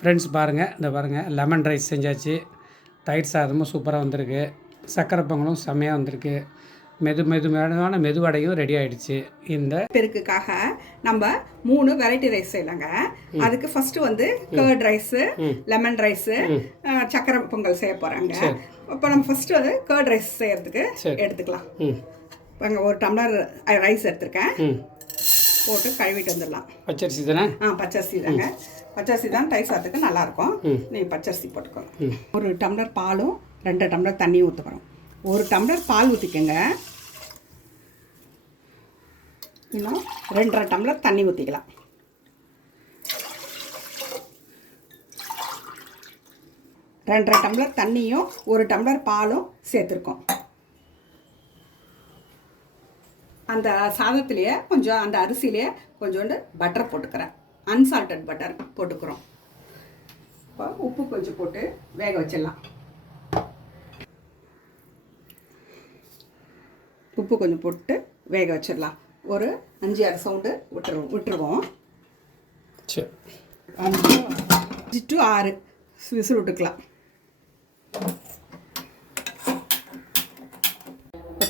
Friends பாருங்கள் இந்த பாருங்கள் லெமன் ரைஸ் செஞ்சாச்சு. தயிர் சாதமும் சூப்பராக வந்திருக்கு. சக்கரை பொங்கலும் செம்மையாக வந்திருக்கு. மெது மெது மெதுவான மெதுவடையும் ரெடி ஆயிடுச்சு. இந்த பெருக்குக்காக நம்ம மூணு வெரைட்டி ரைஸ் செய்யலாங்க. அதுக்கு ஃபர்ஸ்ட் வந்து கர்ட் ரைஸ் லெமன் ரைஸ் சக்கரை பொங்கல் செய்ய போறாங்க. இப்போ நம்ம ஃபர்ஸ்ட் வந்து கர்ட் ரைஸ் செய்யறதுக்கு. எடுத்துக்கலாம். ஒரு டம்ளர் ரைஸ் எடுத்திருக்கேன். போட்டு கழுவிட்டு வந்துடலாம். பச்சரிசி தானே? ஆ பச்சரிசி தாங்க. பச்சரிசி தான் தயிர் சாதத்துக்கு நல்லா இருக்கும் ம். நீங்கள் பச்சரிசி போட்டுக்கோங்க. ஒரு டம்ளர் பாலும் ரெண்டு டம்ளர் தண்ணியும் ஊற்ற போகிறோம் ஒரு டம்ளர் பால் ஊற்றிக்கோங்க இன்னும் ரெண்டரை டம்ளர் தண்ணி ஊற்றிக்கலாம் ரெண்டரை டம்ளர் தண்ணியும் ஒரு டம்ளர் பாலும் சேர்த்துருக்கோம். அந்த சாதத்துலேயே கொஞ்சம் அந்த அரிசியிலேயே கொஞ்சோண்டு பட்டர் போட்டுக்கிறேன். அன்சால்டட் பட்டர் போட்டுக்கிறோம். இப்போ உப்பு கொஞ்சம் போட்டு வேக வச்சிடலாம். உப்பு கொஞ்சம் போட்டு வேக வச்சிடலாம். ஒரு அஞ்சு ஆறு சவுண்டு விட்டுருவோம். விட்டுருவோம் அஞ்சு டு ஆறு விசில் விட்டுக்கலாம்.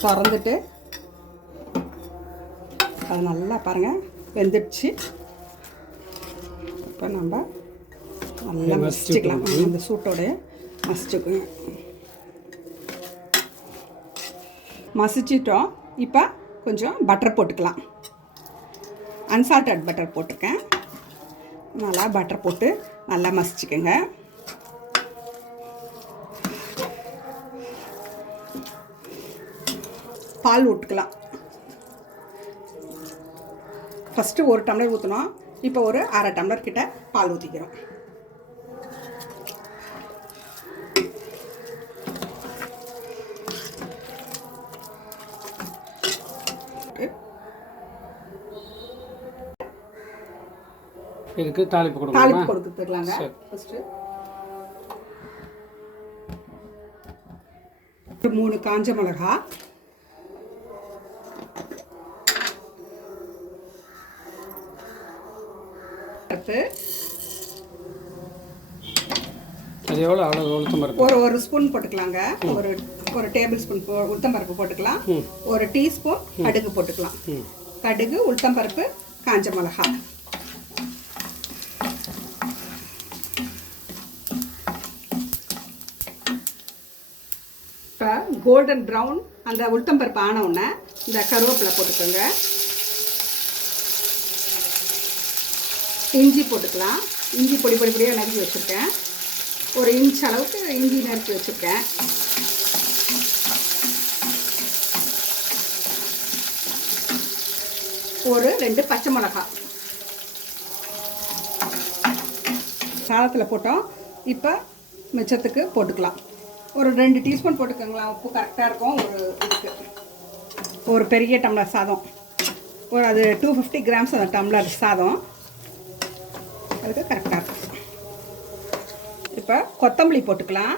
திறந்துட்டு அது நல்லா பாருங்கள் வெந்துடுச்சு. இப்போ நம்ம நல்லா மசிச்சுக்கலாம். அந்த சூட்டோடைய மசிச்சுக்கோங்க. மசிச்சிட்டோம். இப்போ கொஞ்சம் பட்டர் போட்டுக்கலாம். அன்சால்டட் பட்டர் போட்டிருக்கேன். நல்லா பட்டர் போட்டு நல்லா மசிச்சுக்கோங்க. பால் விட்டுக்கலாம் ஃபஸ்ட்டு ஒரு டம்ளர் ஊற்றினோம் இப்போ ஒரு அரை டம்ளர் கிட்ட பால் ஊற்றிக்கிறோம் இதுக்கு தாளிப்பு கொடுக்கணுமா தாளிப்பு கொடுத்துக்கலாங்க. ஃபஸ்ட்டு மூணு காஞ்ச மிளகா பருப்பு. அது எவ்வளோ அவ்வளோ உளுத்தம் பருப்பு. ஒரு ஒரு ஸ்பூன் போட்டுக்கலாங்க. ஒரு ஒரு டேபிள் ஸ்பூன் போ உளுத்தம்பருப்பு போட்டுக்கலாம். ஒரு டீஸ்பூன் கடுகு போட்டுக்கலாம். கடுகு உளுத்தம்பருப்பு காஞ்ச மிளகா. இப்போ கோல்டன் ப்ரௌன் அந்த உளுத்தம்பருப்பு ஆன உடனே இந்த கருவேப்பிலை போட்டுக்கோங்க. இஞ்சி போட்டுக்கலாம். இஞ்சி பொடி பொடி பொடியாக நறுக்கி வச்சுருக்கேன். ஒரு இன்ச் அளவுக்கு இஞ்சி நறுக்கி வச்சுருக்கேன். ஒரு ரெண்டு பச்சை மிளகாய் சாதத்தில் போட்டோம். இப்போ மிச்சத்துக்கு போட்டுக்கலாம். ஒரு ரெண்டு டீஸ்பூன் போட்டுக்கோங்களா உப்பு கரெக்டாக இருக்கும். ஒரு இதுக்கு. ஒரு பெரிய டம்ளர் சாதம். ஒரு அது டூ ஃபிஃப்டி கிராம்ஸ் அந்த டம்ளர் சாதம். அதுக்கு கரெக்டாக இருக்கும் இப்போ கொத்தமல்லி போட்டுக்கலாம்.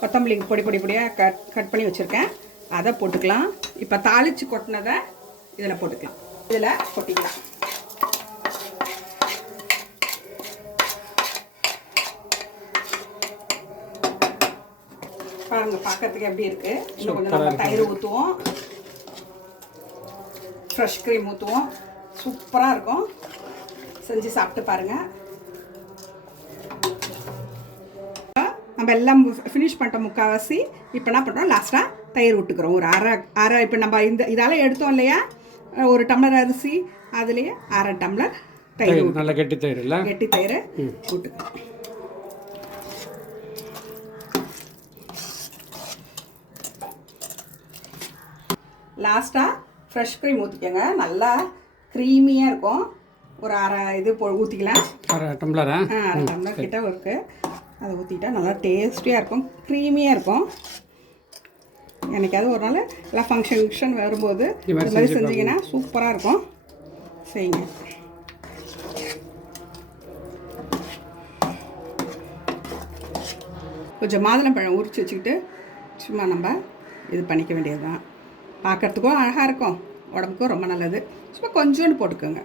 கொத்தமல்லி பொடி பொடி பொடியாக கட் கட் பண்ணி வச்சுருக்கேன். அதை போட்டுக்கலாம். இப்போ தாளித்து கொட்டினதை இதில் போட்டுக்கலாம். இதில் கொட்டிக்கலாம். பாருங்க பார்க்கறதுக்கு எப்படி இருக்கு? இன்னும் கொஞ்சம் நம்ம தயிர் ஊற்றுவோம் ஃப்ரெஷ் க்ரீம் ஊற்றுவோம் சூப்பராக இருக்கும். செஞ்சு சாப்பிட்டு பாருங்கள் நம்ம எல்லாம் ஃபினிஷ் பண்ணிட்டோம் முக்கால்வாசி இப்போ என்ன பண்ணுறோம் லாஸ்ட்டாக தயிர் விட்டுக்கிறோம் ஒரு அரை அரை இப்போ நம்ம இந்த இதால் எடுத்தோம் இல்லையா? ஒரு டம்ளர் அரிசி அதுலேயே அரை டம்ளர் தயிர் நல்லா கெட்டி தயிர் இல்லை? கெட்டி தயிர் விட்டுக்கிறோம் லாஸ்ட்டாக ஃப்ரெஷ் க்ரீம் ஊற்றிக்கோங்க நல்லா க்ரீமியாக இருக்கும். ஒரு அரை இது போ ஊற்றிக்கலாம் அரை டம்ளரா? ஆ, அரை டம்ளர் கிட்ட இருக்கு. அதை ஊற்றிட்டா நல்லா டேஸ்டியாக இருக்கும். க்ரீமியாக இருக்கும். என்னைக்காவது ஒரு நாள் எல்லாம் ஃபங்க்ஷன் ஃபங்க்ஷன் வரும்போது இது மாதிரி செஞ்சீங்கன்னா சூப்பராக இருக்கும். செய்யுங்க. கொஞ்சம் மாதுளம்பழம் உரிச்சு வச்சுக்கிட்டு சும்மா நம்ம இது பண்ணிக்க வேண்டியது தான் பார்க்குறதுக்கும் அழகாக இருக்கும். உடம்புக்கும் ரொம்ப நல்லது. சும்மா கொஞ்சோண்டு போட்டுக்கோங்க.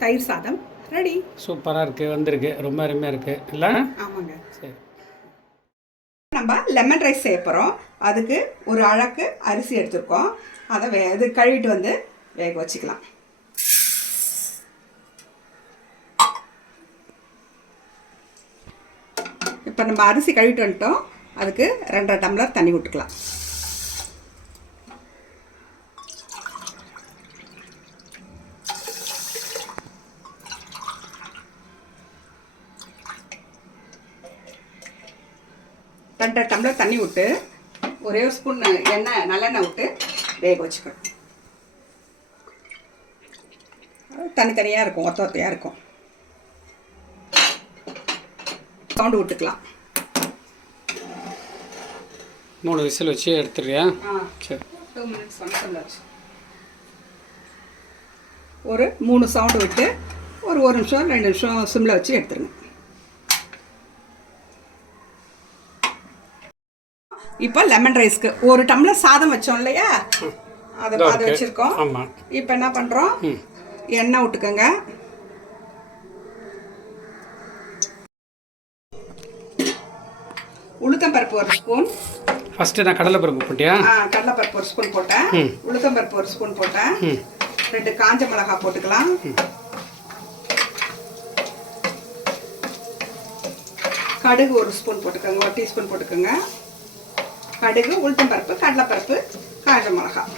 தயிர் சாதம். ரெடி சூப்பராக இருக்குது வந்திருக்கு. ரொம்ப அருமையாக இருக்குது இல்லை? ஆமாங்க. சரி. நம்ம லெமன் ரைஸ் செய்ய போகிறோம் அதுக்கு ஒரு அழகு அரிசி எடுத்துருக்கோம். அதை வே இது கழுவிட்டு வந்து வேக வச்சுக்கலாம். இப்போ நம்ம அரிசி கழுவிட்டு வந்துட்டோம். அதுக்கு ரெண்டரை டம்ளர் தண்ணி விட்டுக்கலாம் ரெண்டரை டம்ளர் தண்ணி விட்டு ஒரே ஒரு ஸ்பூன் எண்ணெய் நல்லெண்ணெய் விட்டு வேக வச்சுக்கணும். தனித்தனியாக இருக்கும் ஒத்த ஒத்தையாக இருக்கும். சவுண்டு விட்டுக்கலாம். மூணு விசில் வச்சு எடுத்துடுறியா? சரி. டூ மினிட்ஸ் ஒன் ஒரு மூணு சவுண்டு விட்டு ஒரு ஒரு நிமிஷம் ரெண்டு நிமிஷம் சிம்மில் வச்சு எடுத்துருங்க. இப்போ லெமன் ரைஸ்க்கு ஒரு டம்ளர் சாதம் வச்சோம் இல்லையா? அதை அதை. வச்சுருக்கோம். இப்போ என்ன பண்ணுறோம் எண்ணெய் விட்டுக்கோங்க உளுத்தம்பருப்பு ஒரு ஸ்பூன். ஃபஸ்ட்டு நான் கடலைப்பருப்பு போட்டியா? ஆ, கடலைப்பருப்பு ஒரு ஸ்பூன் போட்டேன். உளுத்தம்பருப்பு ஒரு ஸ்பூன் போட்டேன். ரெண்டு காஞ்ச மிளகாய் போட்டுக்கலாம். கடுகு ஒரு ஸ்பூன் போட்டுக்கோங்க. ஒரு டீஸ்பூன் போட்டுக்கோங்க. கடுகு உளுத்தம்பருப்பு கடலைப்பருப்பு காஞ்ச மிளகாய்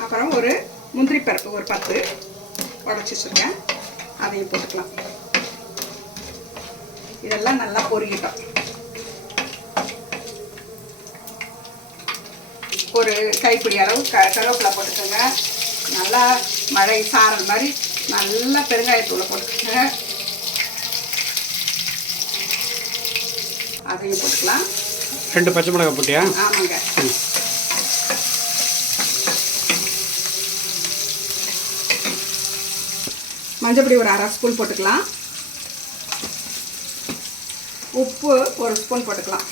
அப்புறம் ஒரு முந்திரி பருப்பு ஒரு பத்து உடச்சி வச்சுருக்கேன் அதையும் போட்டுக்கலாம் இதெல்லாம் நல்லா பொறுக்கிட்டோம் ஒரு கைப்பிடி அளவு க கருவேப்பிலை போட்டுக்கோங்க நல்லா மழை சாரல் மாதிரி நல்லா பெருங்காயத்தூளை போட்டுக்கோங்க அதையும் போட்டுக்கலாம். ரெண்டு பச்சை மிளகாய் போட்டியா? ஆமாங்க. மஞ்சப்பொடி ஒரு அரை ஸ்பூன் போட்டுக்கலாம். உப்பு ஒரு ஸ்பூன் போட்டுக்கலாம்.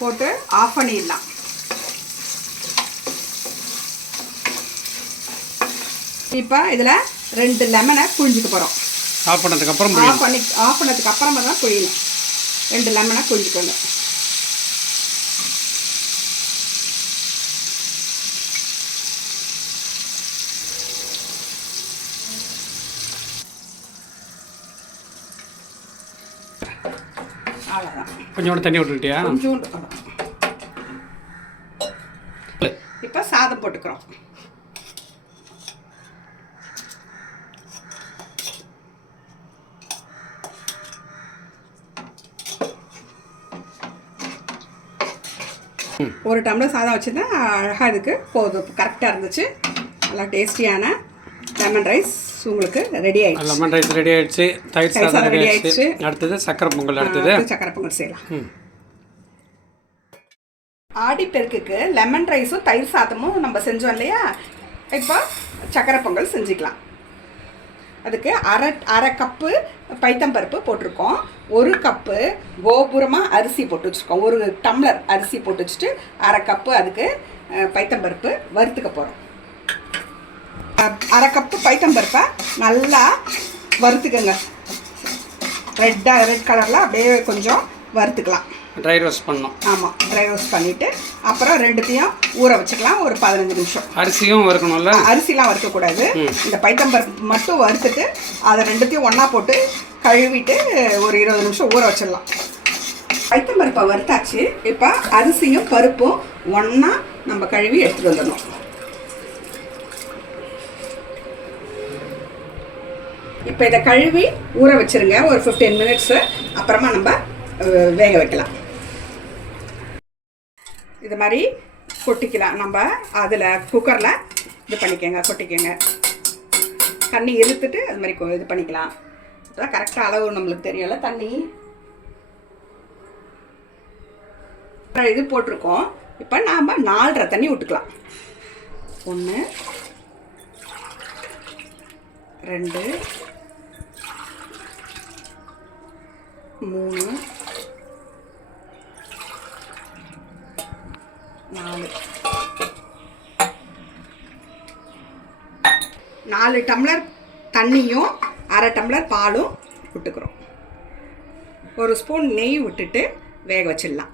போட்டு ஆஃப் பண்ணிடலாம். இப்போ இதில் ரெண்டு லெமனை புழிஞ்சிக்க போகிறோம். ஆஃப் பண்ணதுக்கப்புறம் ஆஃப் பண்ணி ஆஃப் பண்ணதுக்கு அப்புறமா தான் புழியணும். ரெண்டு லெமனை புழிஞ்சிக்கோங்க. அவ்வளோதான் கொஞ்சோண்டு தண்ணி விட்டுக்கிட்டியா? கொஞ்சோண்டு. இப்போ சாதம் போட்டுக்கிறோம். ஒரு டம்ளர் சாதம் வச்சுருந்தேன் அழகாக இதுக்கு போதும். கரெக்டாக இருந்துச்சு. நல்லா டேஸ்டியான லெமன் ரைஸ் உங்களுக்கு ரெடி ஆயிடுச்சு. லெமன் ரைஸ் ரெடி ஆயிடுச்சு. தயிர் சாதம் ரெடி ஆயிடுச்சு. அடுத்தது சக்கரை பொங்கல் அடுத்தது அடுத்து சக்கரை பொங்கல் செய்யலாம். ஆடிப்பெருக்குக்கு லெமன் ரைஸும் தயிர் சாதமும் நம்ம செஞ்சோம் இல்லையா? இப்போ சக்கரை பொங்கல் செஞ்சுக்கலாம். அதுக்கு அரை அரை கப்பு பைத்தம்பருப்பு போட்டிருக்கோம். ஒரு கப்பு கோபுரமாக அரிசி போட்டு வச்சுருக்கோம். ஒரு டம்ளர் அரிசி போட்டு வச்சுட்டு அரை கப்பு அதுக்கு பைத்தம்பருப்பு வறுத்துக்க போகிறோம் அரை கப்பு பைத்தம்பருப்பை நல்லா வறுத்துக்கோங்க. ரெட்டாக ரெட் கலரில் அப்படியே கொஞ்சம் வறுத்துக்கலாம். ட்ரை ரோஸ்ட் பண்ணோம் ஆமாம் ட்ரை ரோஸ்ட் பண்ணிவிட்டு அப்புறம் ரெண்டுத்தையும் ஊற வச்சுக்கலாம் ஒரு பதினஞ்சு நிமிஷம். அரிசியும் வறுக்கணும்ல? அரிசிலாம் வறுக்கக்கூடாது. இந்த பைத்தம்பருப்பு மட்டும் வறுத்துட்டு அதை ரெண்டுத்தையும் ஒன்றா போட்டு கழுவிட்டு ஒரு இருபது நிமிஷம் ஊற வச்சிடலாம். பைத்தம்பருப்பை வறுத்தாச்சு. இப்போ அரிசியும் பருப்பும் ஒன்றா நம்ம கழுவி எடுத்துகிட்டு வந்துடணும். இப்போ இதை கழுவி ஊற வச்சிருங்க ஒரு ஃபிஃப்டீன் மினிட்ஸு அப்புறமா நம்ம வேக வைக்கலாம். இது மாதிரி கொட்டிக்கலாம். நம்ம அதில் குக்கரில் இது பண்ணிக்கோங்க கொட்டிக்கோங்க. தண்ணி இழுத்துட்டு அது மாதிரி கொ- இது பண்ணிக்கலாம். அதான் கரெக்டாக அளவு நம்மளுக்கு தெரியல தண்ணி. இது போட்டிருக்கோம். இப்போ நாம் நாலரை தண்ணி விட்டுக்கலாம் ஒன்று ரெண்டு மூணு நாலு. நாலு டம்ளர் தண்ணியும் அரை டம்ளர் பாலும் விட்டுக்கிறோம். ஒரு ஸ்பூன் நெய் விட்டுட்டு வேக வச்சிடலாம்.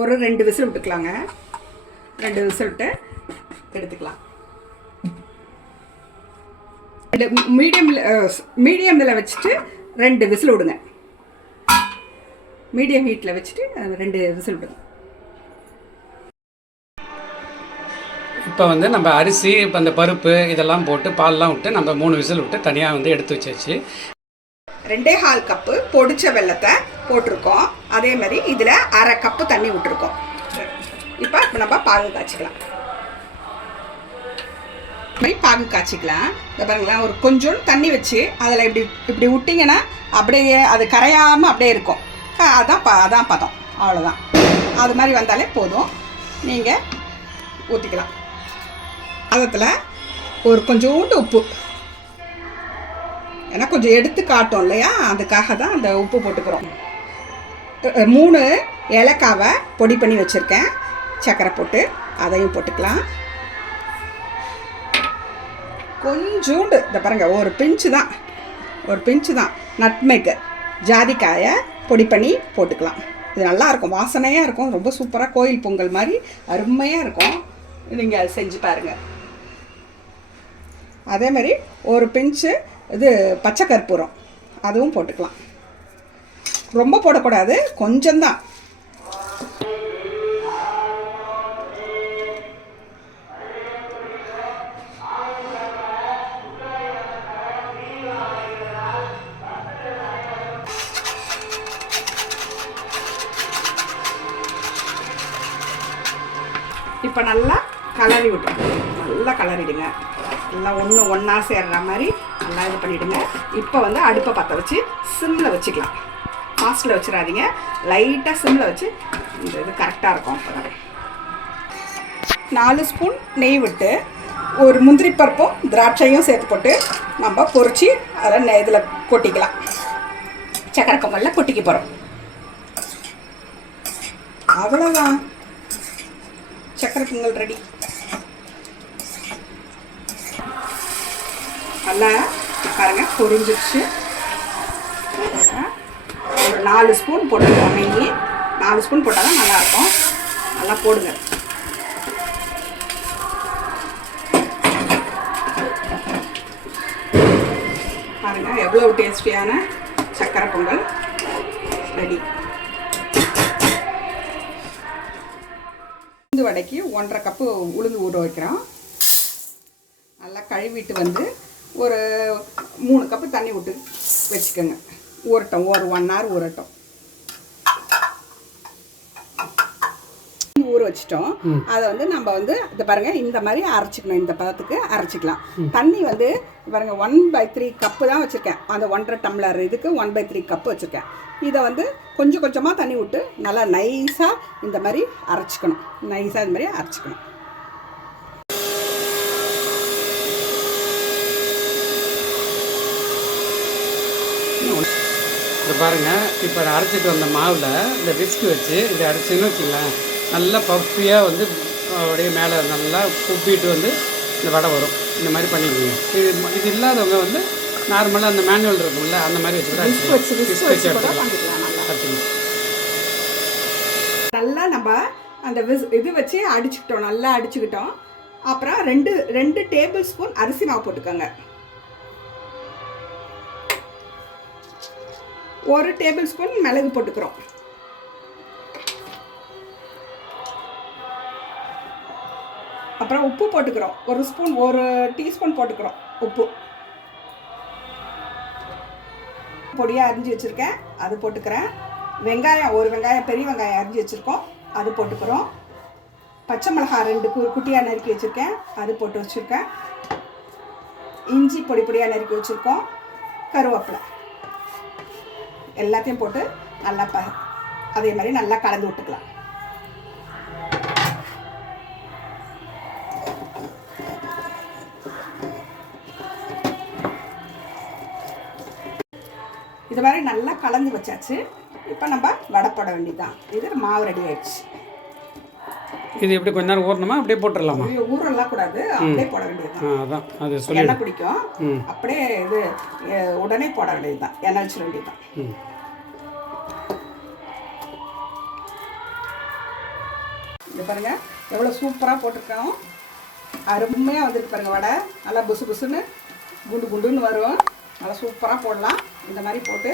ஒரு ரெண்டு விசில் விட்டுக்கலாங்க. ரெண்டு விசில் விட்டு எடுத்துக்கலாம். மீடியமில் மீடியமில் வச்சுட்டு ரெண்டு விசில் விடுங்க. மீடியம் ஹீட்டில் வச்சுட்டு ரெண்டு விசில் விடுங்க இப்போ வந்து நம்ம அரிசி இப்போ அந்த பருப்பு இதெல்லாம் போட்டு பால்லாம் விட்டு நம்ம மூணு விசில் விட்டு தனியாக வந்து எடுத்து வச்சாச்சு. ரெண்டே கால் கப்பு பொடிச்ச வெல்லத்தை போட்டிருக்கோம். அதே மாதிரி இதில் அரை கப்பு தண்ணி விட்டுருக்கோம். இப்போ நம்ம பாகு காய்ச்சிக்கலாம். மாதிரி பாகு காய்ச்சிக்கலாம். இந்த பாருங்களேன் ஒரு கொஞ்சோண்டு தண்ணி வச்சு அதில் இப்படி இப்படி விட்டிங்கன்னா அப்படியே அது கரையாமல் அப்படியே இருக்கும். அதான் ப அதான் பதம். அவ்வளோதான் அது மாதிரி வந்தாலே போதும். நீங்கள் ஊற்றிக்கலாம் பதத்தில் ஒரு கொஞ்சோண்டு உப்பு. ஏன்னா கொஞ்சம் எடுத்து காட்டும் இல்லையா? அதுக்காக தான் அந்த உப்பு போட்டுக்கிறோம். மூணு ஏலக்காவை பொடி பண்ணி வச்சுருக்கேன். சர்க்கரை போட்டு அதையும் போட்டுக்கலாம். கொஞ்சோண்டு இந்த பாருங்கள் ஒரு பிஞ்சு தான். ஒரு பிஞ்சு தான். நட்மெக்கு. ஜாதிக்காயை பொடி பண்ணி போட்டுக்கலாம். இது நல்லாயிருக்கும். வாசனையாக இருக்கும். ரொம்ப சூப்பராக கோயில் பொங்கல் மாதிரி அருமையாக இருக்கும். நீங்கள் செஞ்சு பாருங்கள் அதே மாதிரி ஒரு பிஞ்சு இது பச்சை கற்பூரம். அதுவும் போட்டுக்கலாம். ரொம்ப போடக்கூடாது. கொஞ்சம்தான். இப்போ நல்லா கலரி விட்டுரும் நல்லா கலரிடுங்க நல்லா ஒன்று ஒன்றா சேர்ற மாதிரி நல்லா இது பண்ணிவிடுங்க இப்போ வந்து அடுப்பை பற்ற வச்சு சிம்மில் வச்சுக்கலாம். ஃபாஸ்ட்டில் வச்சிடாதீங்க. லைட்டாக சிம்மில் வச்சு இந்த இது கரெக்டாக இருக்கும் அப்போ நாலு ஸ்பூன் நெய் விட்டு ஒரு முந்திரி பருப்பும் திராட்சையும் சேர்த்து போட்டு நம்ம பொறிச்சு அதை இதில் கொட்டிக்கலாம். சக்கரை பொங்கலில் கொட்டிக்க போகிறோம் அவ்வளோதான் சக்கரை பொங்கல் ரெடி. நல்லா பாருங்க பொரிஞ்சிடுச்சு ஒரு நாலு ஸ்பூன் போட்டுருக்கோம் நெய் நாலு ஸ்பூன் போட்டால் தான் நல்லாயிருக்கும். நல்லா போடுங்க. பாருங்க எவ்வளோ டேஸ்டியான சக்கரை பொங்கல் ரெடி. உளுந்து வடைக்கு ஒன்றரை கப்பு உளுந்து ஊற வைக்கிறோம். நல்லா கழுவிட்டு வந்து ஒரு மூணு கப்பு தண்ணி விட்டு வச்சுக்கோங்க. ஊறட்டும். ஒரு ஒன் ஹவர் ஊறட்டும். ஊற வச்சிட்டோம். அதை வந்து நம்ம வந்து இதை பாருங்க இந்த மாதிரி அரைச்சிக்கணும். இந்த பதத்துக்கு அரைச்சிக்கலாம். தண்ணி வந்து பாருங்க ஒன் பை த்ரீ கப்பு தான் வச்சுருக்கேன். அந்த ஒன்றரை டம்ளர் இதுக்கு ஒன் பை த்ரீ கப்பு வச்சுருக்கேன். இதை வந்து கொஞ்சம் கொஞ்சமாக தண்ணி விட்டு நல்லா நைஸாக இந்த மாதிரி அரைச்சிக்கணும். நைஸாக இந்த மாதிரி அரைச்சிக்கணும். இது பாருங்கள் இப்போ அரைச்சிட்டு வந்த மாவில் இந்த விஸ்க் வச்சு இதை அரைச்சின்னு வச்சுங்களேன். நல்லா பஃபியாக வந்து அப்படியே மேலே நல்லா குப்பிட்டு வந்து இந்த வடை வரும். இந்த மாதிரி பண்ணிக்கோங்க. இது இது இல்லாதவங்க வந்து நார்மலாக அந்த மேனுவல் இருக்கும்ல அந்த மாதிரி வச்சு கூட விஸ்க் வச்சு அரைச்சிக்கலாம். விஸ்க் விஸ்க் வச்சு வச்சு கூட எடுத்துக்கலாம். பண்ணிக்கலாம் நல்லா. நம்ம அந்த இது வச்சு அடிச்சுக்கிட்டோம் நல்லா அடிச்சுக்கிட்டோம். அப்புறம் ரெண்டு ரெண்டு டேபிள் ஸ்பூன் அரிசி மாவு போட்டுக்கோங்க. ஒரு டேபிள் ஸ்பூன் மிளகு போட்டுக்கிறோம். அப்புறம் உப்பு போட்டுக்கிறோம். ஒரு ஸ்பூன் ஒரு டீஸ்பூன் போட்டுக்கிறோம் உப்பு. பொடியாக அரிஞ்சு வச்சுருக்கேன். அது போட்டுக்கிறேன். வெங்காயம் ஒரு வெங்காயம் பெரிய வெங்காயம் அரிஞ்சு வச்சுருக்கோம். அது போட்டுக்கிறோம். பச்சை மிளகாய் ரெண்டு கு குட்டியாக நறுக்கி வச்சுருக்கேன். அது போட்டு வச்சுருக்கேன். இஞ்சி பொடி பொடியாக நறுக்கி வச்சுருக்கோம். கருவேப்பிலை. எல்லாத்தையும் போட்டு நல்லா ப அதே மாதிரி நல்லா கலந்து விட்டுக்கலாம். மாதிரி நல்லா கலந்து வச்சாச்சு. இப்போ நம்ம வடை போட வேண்டியதுதான். இது மாவு ரெடி ஆயிடுச்சு. இது எப்படி கொஞ்ச நேரம் ஊறணுமா? அப்படியே போட்டுடலாமா ஊறலாம் கூடாது. அப்படியே போட வேண்டியதுதான். அதான். அது சொல்லி எண்ணெய் பிடிக்கும். அப்படியே இது உடனே போட வேண்டியதுதான். எண்ணெய் வச்சிட வேண்டியதுதான். ம். இது பாருங்க. எவ்வளோ சூப்பராக போட்டிருக்கோம். அருமையாக வந்துருக்கு பாருங்க வடை. நல்லா புசு புசுன்னு குண்டு குண்டுன்னு வரும். நல்லா சூப்பராக போடலாம். இந்த மாதிரி போட்டு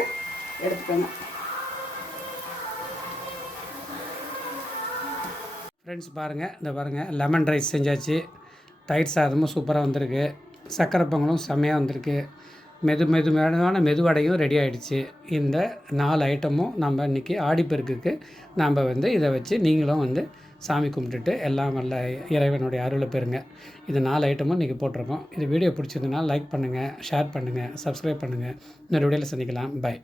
எடுத்துக்கோங்க. ஃப்ரெண்ட்ஸ் பாருங்கள் இந்த பாருங்கள் லெமன் ரைஸ் செஞ்சாச்சு. தயிர் சாதமும் சூப்பராக வந்திருக்கு. சக்கரை பொங்கலும் செம்மையாக வந்திருக்கு. மெது மெது மெதுவான மெதுவடையும் ரெடி ஆகிடுச்சு இந்த நாலு ஐட்டமும் நம்ம இன்றைக்கி ஆடிப்பெருக்குக்கு நாம் வந்து இதை வச்சு நீங்களும் வந்து சாமி கும்பிட்டுட்டு எல்லாம் நல்ல இறைவனுடைய அருளை பெறுங்க. இது நாலு ஐட்டமும் இன்றைக்கி போட்டிருக்கோம். இது வீடியோ பிடிச்சிருந்ததுனால லைக் பண்ணுங்கள் ஷேர் பண்ணுங்கள் சப்ஸ்கிரைப் பண்ணுங்கள் இன்னொரு வீடியோவில் சந்திக்கலாம். பை